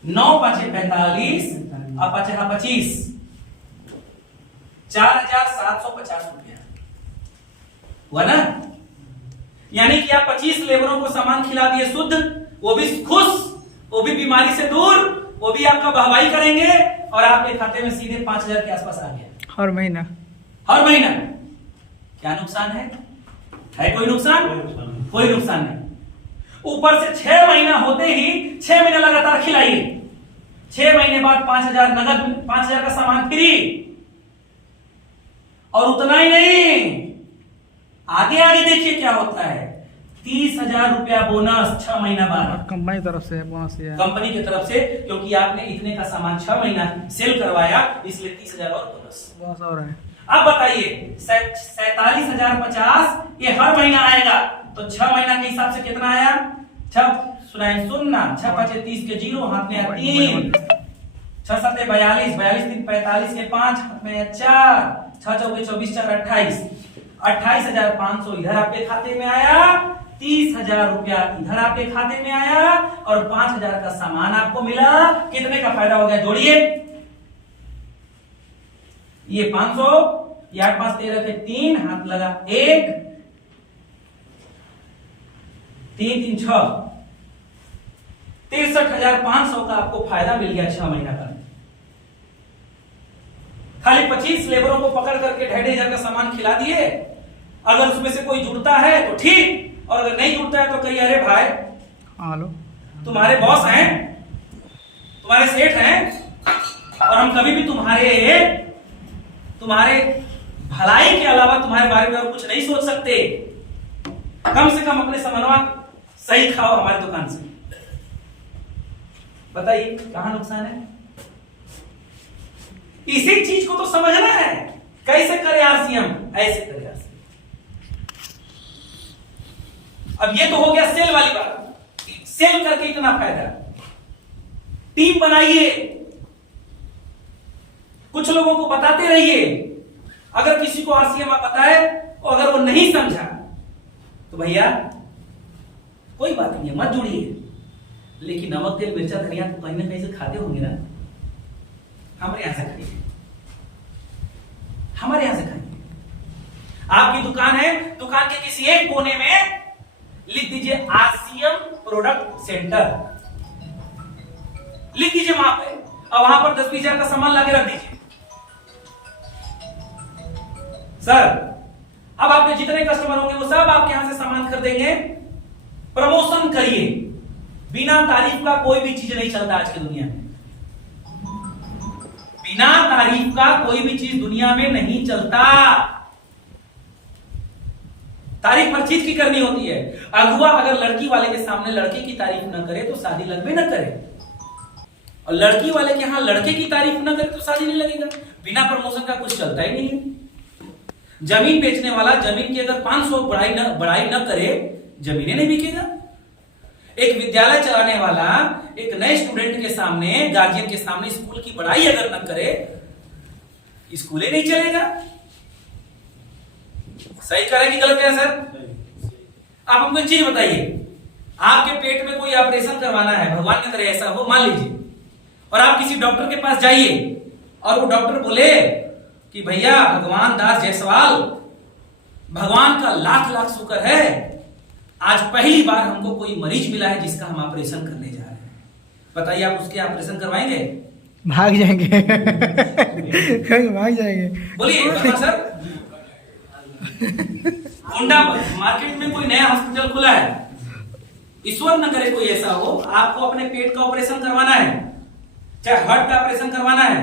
9 5 45 और 5 25, 4,750 रुपया हुआ ना। यानी कि आप 25 लेबरों को सामान खिला दिए शुद्ध, वो भी खुश, वो भी बीमारी से दूर, वो भी आपका वाहवाही करेंगे और आपके खाते में सीधे 5,000 के आसपास आ गया हर महीना। हर महीना। क्या नुकसान है कोई नुकसान? कोई नुकसान नहीं। ऊपर से 6 महीना होते ही 6 महीने लगातार खिलाइए, 6 महीने बाद 5,000 नगद, 5,000 का सामान फ्री। और उतना ही नहीं, आगे आगे देखिए क्या होता है, 30,000 रुपया बोनस 6 महीना बाद कंपनी की तरफ से बोनस है, कंपनी की तरफ से, क्योंकि आपने इतने का सामान 6 महीना सेल करवाया, इसलिए 30,000 और बोनस हो रहा है। अब बताइए 47,050 ये हर महीना आएगा, तो 6 महीना के हिसाब से कितना आया, 6 सुनाए सुनना, 6 5 30 के 0 हाथ में 3, 6 7 42, 42 3 45 के 5 हाथ में 4, 6 चौके 24 4 28, 28,500 इधर आपके खाते में आया, 30,000 रुपया इधर आपके खाते में आया और 5,000 का सामान आपको मिला। कितने का फायदा हो गया जोड़िए, ये 500, ये 8 5 13 के 3 हाथ लगा 1, 3 3 6, 63,500 का आपको फायदा मिल गया 6 महीना का। खाली 25 लेबरों को पकड़ करके 2,500 का सामान खिला दिए। अगर उसमें से कोई जुड़ता है तो ठीक, और अगर नहीं जुड़ता है तो कहिए अरे भाई हेलो, तुम्हारे बॉस हैं, तुम्हारे सेठ हैं, और हम कभी भी तुम्हारे भलाई के अलावा तुम्हारे बारे में और कुछ नहीं सोच सकते। कम से कम अपने समन्वय सही खाओ हमारी दुकान से। बताइए कहां नुकसान है? इसी चीज को तो समझना है। कैसे करे आरसीएम, ऐसे करे आरसीएम। अब ये तो हो गया सेल वाली बात, सेल करके इतना फायदा। टीम बनाइए, कुछ लोगों को बताते रहिए। अगर किसी को आरसीएम आप बताए और अगर वो नहीं समझा तो भैया कोई बात नहीं है, मत जुड़िए। लेकिन नमक तेल मिर्चा धनिया तो कहीं ना कहीं से खाते होंगे ना, हमारे यहां से खाइए, हमारे यहां से खाइए। आपकी दुकान है, दुकान के किसी एक कोने में लिख दीजिए आरसीएम प्रोडक्ट सेंटर, लिख दीजिए वहां पे, और वहां पर 10-20 हजार का सामान लाके रख दीजिए। सर अब आपके जितने कस्टमर होंगे वो सब आपके यहां से सामान खरीदेंगे। प्रमोशन करिए, बिना तारीफ का कोई भी चीज नहीं चलता आज की दुनिया में। बिना तारीफ का कोई भी चीज दुनिया में नहीं चलता। तारीफ हर चीज की करनी होती है। अगुआ अगर लड़की वाले के सामने लड़के की तारीफ ना करे तो शादी लगभग न करे, और लड़की वाले के यहां लड़के की तारीफ ना करे तो शादी नहीं लगेगा। बिना प्रमोशन का कुछ चलता ही नहीं है। जमीन बेचने वाला जमीन की अगर 500 बढ़ाई न करे, जमीनें नहीं बिकेगा। एक विद्यालय चलाने वाला एक नए स्टूडेंट के सामने, गार्जियन के सामने स्कूल की बढ़ाई अगर न करे, स्कूल ही नहीं चलेगा। सही कह रहे हैं कि गलत है सर? आप हमको एक चीज बताइए, आपके पेट में कोई ऑपरेशन करवाना है, भगवान ने करे ऐसा हो मान लीजिए, और आप किसी डॉक्टर के पास जाइए और वो डॉक्टर बोले कि भैया भगवान दास जायसवाल, भगवान का लाख लाख शुक्र है, आज पहली बार हमको कोई मरीज मिला है जिसका हम ऑपरेशन करने जा रहे हैं। बताइए आप उसके ऑपरेशन करवाएंगे? भाग जाएंगे। भाग जाएंगे। बोलिए सर, होंडा मार्केट में कोई नया हॉस्पिटल खुला है, ईश्वर न करे कोई ऐसा हो, आपको अपने पेट का ऑपरेशन करवाना है, चाहे हार्ट का ऑपरेशन करवाना है,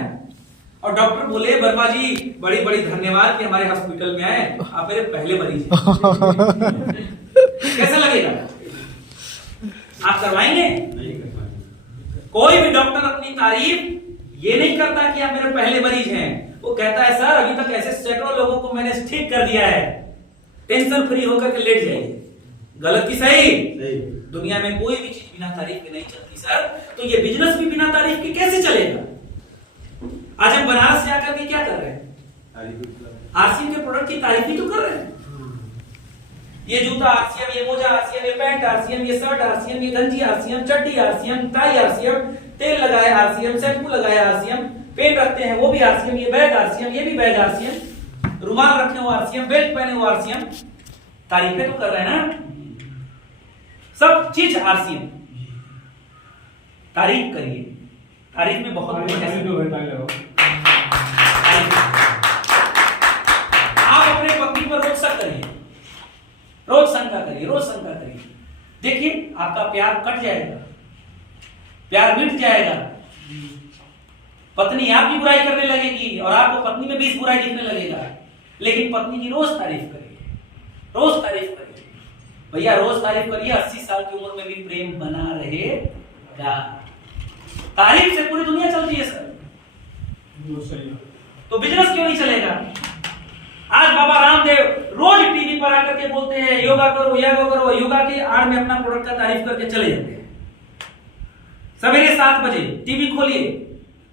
और डॉक्टर बोले वर्मा जी बड़ी बड़ी धन्यवाद कि हमारे हॉस्पिटल में आए, आप मेरे पहले मरीज हैं। कैसा लगेगा? आप करवाएंगे? कोई भी डॉक्टर अपनी तारीफ ये नहीं करता कि आप मेरे पहले मरीज हैं, वो कहता है सर अभी तक ऐसे सैकड़ों लोगों को मैंने ठीक कर दिया है, टेंशन फ्री होकर के लेट जाइए। गलत की सही? दुनिया में कोई भी चीज बिना तारीफ के नहीं चलती सर। तो ये बिजनेस भी बिना तारीफ के कैसे चलेगा? आज हम बनारस से आकर के क्या कर रहे हैं? आरसीएम के प्रोडक्ट की तारीफ ही तो कर रहे हैं। ये जूता आरसीएम, ये मोजा आरसीएम, ये पैंट आरसीएम, ये शर्ट आरसीएम, ये गंजी आरसीएम, चड्डी आरसीएम, टाई आरसीएम, तेल लगाया आरसीएम, शैम्पू लगाया आरसीएम, पेन रखते हैं वो भी आरसीएम, ये बैग आरसीएम, ये भी बैग आरसीएम, रुमाल रखे हो आरसीएम, बेल्ट पहने हो आरसीएम। तारीफें तो कर रहे हैं ना, सब चीज आरसीएम। तारीफ करिए, तारीफ में बहुत आप अपने पत्नी पर रोज शक करिए, रोज शंका करिए, रोज शंका करिए, देखिए आपका प्यार कट जाएगा, प्यार मिट जाएगा। पत्नी आपकी बुराई करने लगेगी और आपको पत्नी में भी इस बुराई दिखने लगेगा, लेकिन पत्नी की रोज तारीफ करिए, रोज तारीफ करिए भैया, रोज तारीफ करिए। 80 साल की उम्र में भी प्रेम बना रहेगा। तारीफ से पूरी दुनिया चलती है सर, तो बिजनेस क्यों नहीं चलेगा? आज बाबा रामदेव रोज टीवी पर आकर के बोलते हैं योगा करो, योगा करो, योगा के आड़ में अपना प्रोडक्ट का तारीफ करके चले जाते हैं। सवेरे 7 बजे टीवी खोलिए,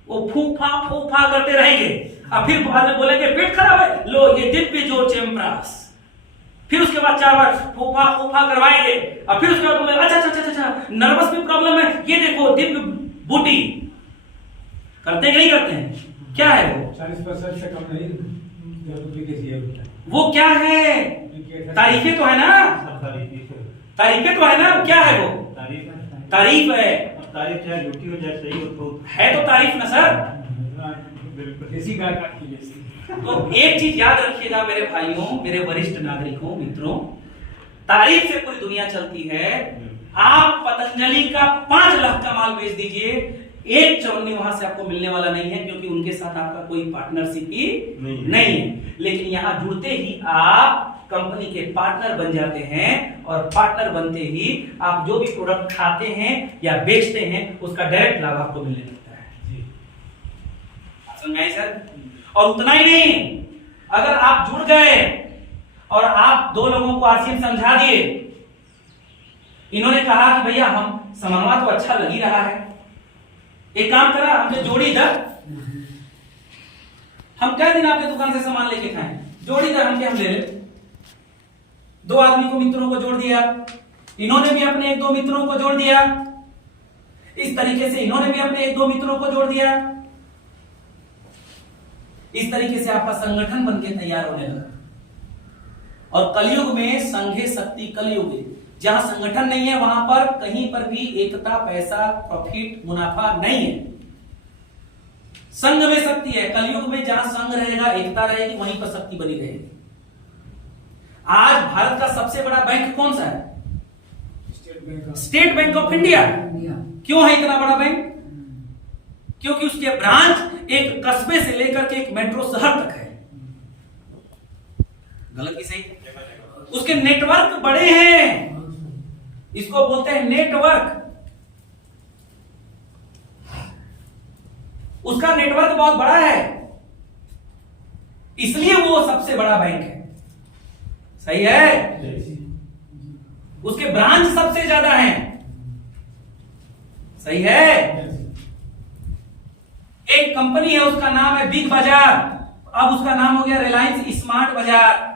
वो फूफा करते रहेंगे, और फिर बाद में बोलेंगे पेट खराब है, लो ये दिव्य जो चेम्प्रास, फिर उसके बाद 4 बार फूफा करवाएंगे, और फिर उसके बाद बोले अच्छा नर्वस में प्रॉब्लम है, ये देखो दिव्य बूटी। करते हैं कि नहीं करते हैं? क्या है वो? 40% से कम नहीं, वो क्या है? तारीफें तो है ना, तारीफें तो है ना, क्या है वो? तारीफ है। तारीफ चाहे झूठी हो चाहे सही हो तो है तो तारीफ ना सर। देसी गाय काट की जैसी। तो एक चीज याद रखिएगा मेरे भाइयों, मेरे वरिष्ठ नागरिकों, मित्रों, तारीफ से पूरी दुनिया चलती है। आप पतंजलि का 5 लाख का माल बेच दीजिए, एक चवन्नी वहां से आपको मिलने वाला नहीं है, क्योंकि उनके साथ आपका कोई पार्टनरशिप ही नहीं है। लेकिन यहां जुड़ते ही आप कंपनी के पार्टनर बन जाते हैं, और पार्टनर बनते ही आप जो भी प्रोडक्ट खाते हैं या बेचते हैं उसका डायरेक्ट लाभ आपको मिलने लगता है। समझ में आई सर? और उतना ही नहीं, अगर आप जुड़ गए और आप 2 लोगों को आरसीएम समझा दिए, इन्होंने कहा कि भैया हम सामानवा तो अच्छा लग ही रहा है, एक काम करा हमसे जोड़ी इधर, हम क्या दिन आपके दुकान से सामान लेके खाएं, जोड़ी इधर हम क्या हम ले ले। 2 आदमी को, मित्रों को जोड़ दिया, इन्होंने भी अपने 1-2 मित्रों को जोड़ दिया, इस तरीके से इन्होंने भी अपने 1-2 मित्रों को जोड़ दिया। इस तरीके से आपका संगठन बनके तैयार होने लगा। और कलयुग में संघे शक्ति कलयुग, जहां संगठन नहीं है वहां पर कहीं पर भी एकता, पैसा, प्रॉफिट, मुनाफा नहीं है। संघ में शक्ति है। कलयुग में जहां संघ रहेगा, एकता रहेगी, वहीं पर शक्ति बनी रहेगी। आज भारत का सबसे बड़ा बैंक कौन सा है? State bank of India. क्यों है इतना बड़ा बैंक? क्योंकि उसके ब्रांच एक कस्बे से लेकर के एक मेट्रो शहर तक है। गलत की सही? उसके नेटवर्क बड़े हैं, इसको बोलते हैं नेटवर्क। उसका नेटवर्क बहुत बड़ा है, इसलिए वो सबसे बड़ा बैंक है। सही है? उसके ब्रांच सबसे ज्यादा हैं। सही है? एक कंपनी है, उसका नाम है बिग बाजार, अब उसका नाम हो गया रिलायंस स्मार्ट बाजार।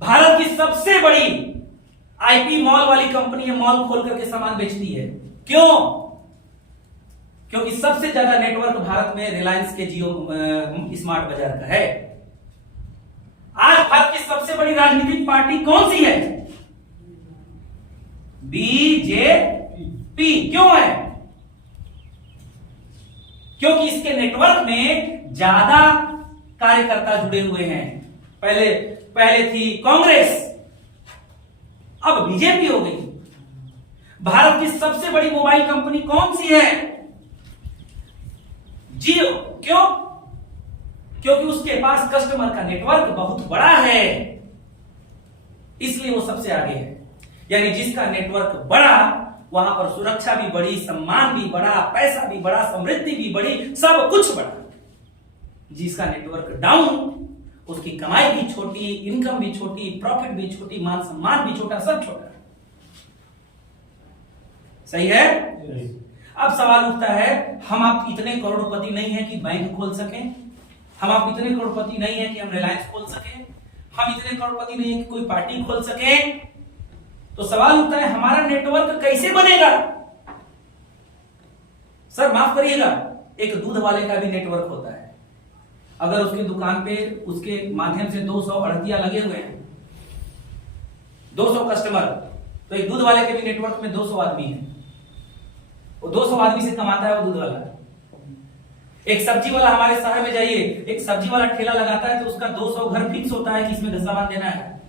भारत की सबसे बड़ी आईपी मॉल वाली कंपनी है, मॉल खोल करके सामान बेचती है। क्यों? क्योंकि सबसे ज्यादा नेटवर्क भारत में रिलायंस के जियो स्मार्ट बाजार का है। आज भारत की सबसे बड़ी राजनीतिक पार्टी कौन सी है? बीजेपी। क्यों है? क्योंकि इसके नेटवर्क में ज्यादा कार्यकर्ता जुड़े हुए हैं। पहले थी कांग्रेस, अब बीजेपी हो गई। भारत की सबसे बड़ी मोबाइल कंपनी कौन सी है? जियो। क्यों? क्योंकि उसके पास कस्टमर का नेटवर्क बहुत बड़ा है, इसलिए वो सबसे आगे है। यानी जिसका नेटवर्क बड़ा, वहां पर सुरक्षा भी बड़ी, सम्मान भी बड़ा, पैसा भी बड़ा, समृद्धि भी बड़ी, सब कुछ बड़ा। जिसका नेटवर्क डाउन, उसकी कमाई भी छोटी, इनकम भी छोटी, प्रॉफिट भी छोटी, मान सम्मान भी छोटा, सब छोटा। सही है? अब सवाल उठता है, हम आप इतने करोड़पति नहीं है कि बैंक खोल सकें, हम आप इतने करोड़पति नहीं है कि हम रिलायंस खोल सकें, हम इतने करोड़पति नहीं है कि कोई पार्टी खोल सकें। तो सवाल उठता है, हमारा नेटवर्क कैसे बनेगा? सर माफ करिएगा, एक दूध वाले का भी नेटवर्क होता है। अगर उसकी दुकान पे उसके माध्यम से 200 अड़तिया लगे हुए हैं, 200 कस्टमर, तो एक दूध वाले के भी नेटवर्क में 200 आदमी है, वो 200 आदमी से कमाता है वो दूध वाला। एक सब्जी वाला, हमारे शहर में जाइए, एक सब्जी वाला ठेला लगाता है तो उसका 200 घर फिक्स होता है कि इसमें सामान देना है।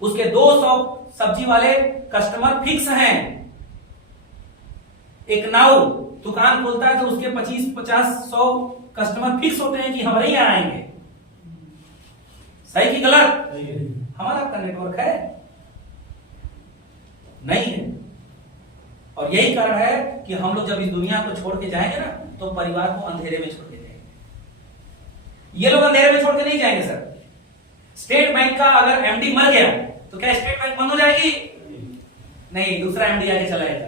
उसके 200 सब्जी वाले कस्टमर फिक्स हैं। एक नाऊ दुकान खोलता है तो उसके 25, 50, 100 कस्टमर फिक्स होते हैं कि हमारे यहाँ आएंगे। सही कि गलत? हमारा आपका नेटवर्क है? नहीं है। और यही कारण है कि हम लोग जब इस दुनिया को छोड़ के जाएंगे ना, तो परिवार को अंधेरे में छोड़ के जाएंगे। ये लोग अंधेरे में छोड़ के नहीं जाएंगे सर। स्टेट बैंक का अगर एमडी मर गया तो क्या स्टेट बैंक बंद हो जाएगी? नहीं, दूसरा एमडी आके चलाएगा।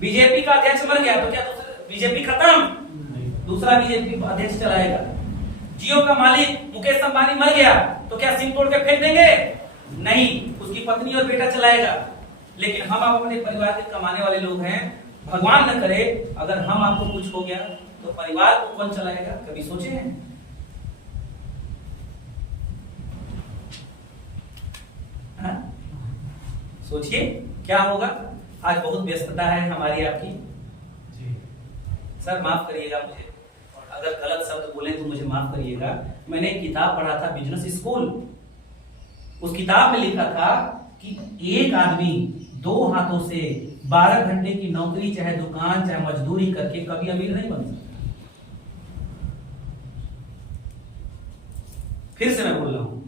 बीजेपी का अध्यक्ष मर गया तो क्या बीजेपी खत्म? दूसरा बीजेपी अध्यक्ष चलाएगा। जियो का मालिक मुकेश अंबानी मर गया तो क्या सिम तोड़ के फेंक देंगे? नहीं, उसकी पत्नी और बेटा चलाएगा। लेकिन हम आप अपने परिवार के कमाने वाले लोग हैं। भगवान न करे अगर हम आपको कुछ हो गया तो परिवार को कौन चलाएगा? कभी सोचे हैं? हाँ? सोचिए क्या होगा। आज बहुत व्यस्तता है हमारी आपकी। सर माफ करिएगा मुझे, अगर गलत शब्द बोले तो मुझे माफ करिएगा। मैंने एक किताब पढ़ा था, बिजनेस स्कूल। उस किताब में लिखा था कि एक आदमी 2 हाथों से 12 घंटे की नौकरी, चाहे दुकान चाहे मजदूरी करके कभी अमीर नहीं बन सकता। फिर से मैं बोल रहा हूं,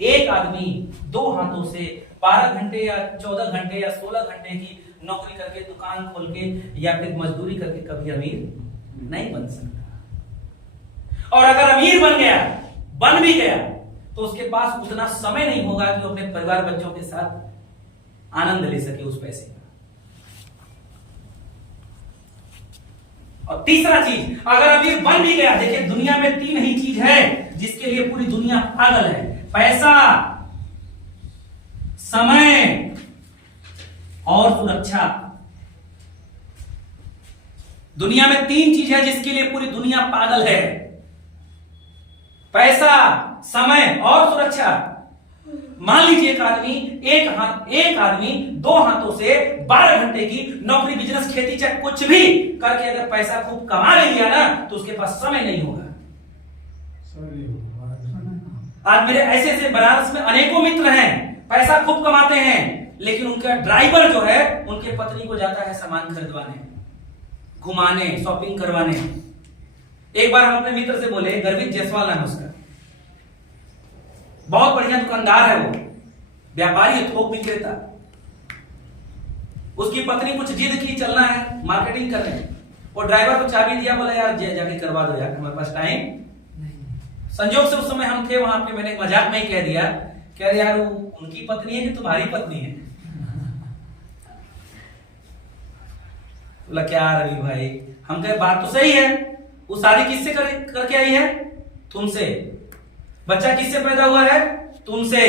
एक आदमी 2 हाथों से 12 घंटे या 14 घंटे या 16 घंटे की नौकरी करके, दुकान खोल के या फिर मजदूरी करके कभी अमीर नहीं बन सकता। और अगर अमीर बन भी गया तो उसके पास उतना समय नहीं होगा कि वो अपने परिवार बच्चों के साथ आनंद ले सके उस पैसे का। और तीसरा चीज, अगर अमीर बन भी गया, देखिए दुनिया में 3 ही चीज है जिसके लिए पूरी दुनिया पागल है: पैसा, समय और सुरक्षा। दुनिया में 3 चीज है जिसके लिए पूरी दुनिया पागल है: पैसा, समय और सुरक्षा। मान लीजिए एक आदमी 2 हाथों से 12 घंटे की नौकरी, बिजनेस, खेती, चाहे कुछ भी करके अगर पैसा खूब कमा लिया ना, तो उसके पास समय नहीं होगा। आज मेरे ऐसे बनारस में अनेकों मित्र हैं, पैसा खूब कमाते हैं, लेकिन उनका ड्राइवर जो है उनके पत्नी को जाता है सामान खरीदवाने, घुमाने, शॉपिंग करवाने। एक बार हम अपने मित्र से बोले, गर्वित जायसवाल नाम उसका, बहुत बढ़िया दुकानदार है, वो व्यापारी है, थोक विक्रेता। उसकी पत्नी कुछ जिद की, चलना है मार्केटिंग करने। वो ड्राइवर को चाबी दिया, बोला यार जाके करवा दो यार, हमारे पास टाइम नहीं। संजोग से उस समय हम थे वहां पे, मैंने मजाक में ही कह दिया, कह रहे यार वो उनकी पत्नी है कि तुम्हारी पत्नी है? बोला क्या रवि भाई, हम कहे बात तो सही है, वो शादी किससे करके आई है? तुमसे। बच्चा किससे पैदा हुआ है? तुमसे।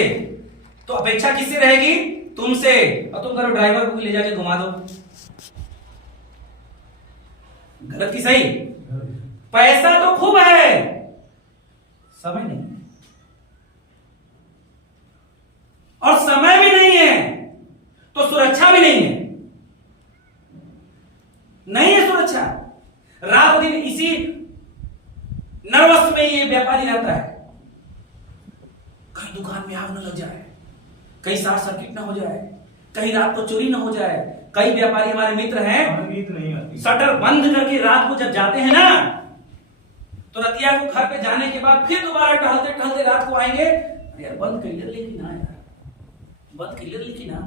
तो अपेक्षा किससे रहेगी? तुमसे। और तुम करो ड्राइवर को ले जाके घुमा दो। गलत की सही? पैसा तो खूब है, समय नहीं, और समय भी नहीं है तो सुरक्षा भी नहीं है। नहीं है सुरक्षा। रात दिन इसी नर्वस में ये व्यापारी रहता है, कहीं दुकान में आग न लग जाए, कहीं शॉर्ट सर्किट ना हो जाए, कहीं रात को चोरी ना हो जाए। कई व्यापारी हमारे मित्र हैं, नींद नहीं आती। शटर बंद करके रात को जब जाते हैं ना, तो रतिया को घर पे जाने के बाद फिर दोबारा टहलते टहलते रात को आएंगे, अरे यार बंद कर लेकिन ना, यार बंद कर लेकिन ना,